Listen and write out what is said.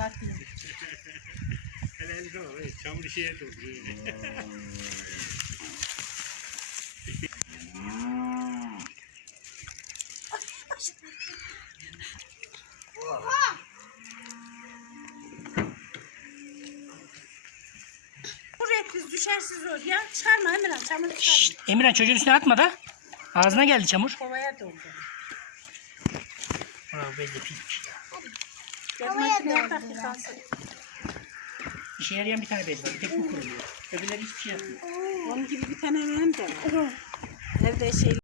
Sakin. Hele tamam, çamur şeye dolduruyor. Buraya kız düşersiz ol ya. Çıkarma Emirhan, çamur çıkarma. Emirhan çocuğun üstüne atma da. Ağzına geldi çamur. Kovaya doldu. Aa, belli pitmiş. Gel makineye tak yıkansın. İşe yarayan bir tane bez var. Bir tek bu kuruluyor. Öbürleri hiçbir şey yapmıyor. Onun gibi bir tane benim de var. Evde şey